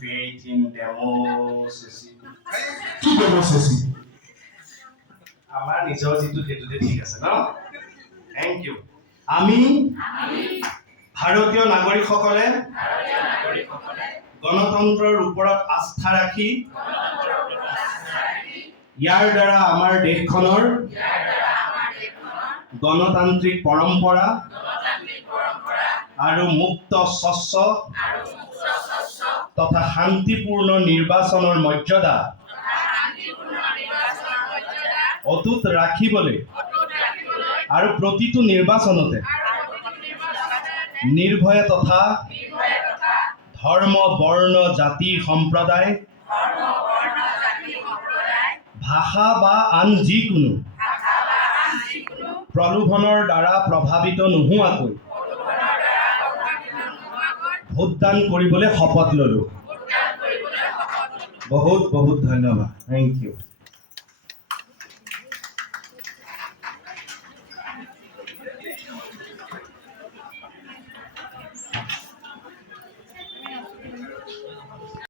faith in democracy. কি ডেমোক্ৰেসি? আমাৰ নিজৰ যিটো সেইটোতে ঠিক আছে ন? Thank you. আমি ভাৰতীয় নাগৰিকসকলে গণতন্ত্ৰৰ ওপৰত আস্থা ৰাখি ইয়াৰ দ্বাৰা আমাৰ দেশখনৰ গণতান্ত্ৰিক পৰম্পৰা আৰু মুক্ত স্বচ্ছ তথা শান্তিপূৰ্ণ নিৰ্বাচনৰ মৰ্যাদা অটুট ৰাখিবলৈ আৰু প্ৰতিটো নিৰ্বাচনতে নিৰ্ভয়ে তথা ধৰ্ম বৰ্ণ জাতি সম্প্ৰদায় ভাষা বা আন যিকোনো প্ৰলোভনৰ দ্বাৰা প্ৰভাৱিত নোহোৱাকৈ ভোটদান কৰিবলৈ শপত ল'লো। বহুত বহুত ধন্যবাদ। Thank U.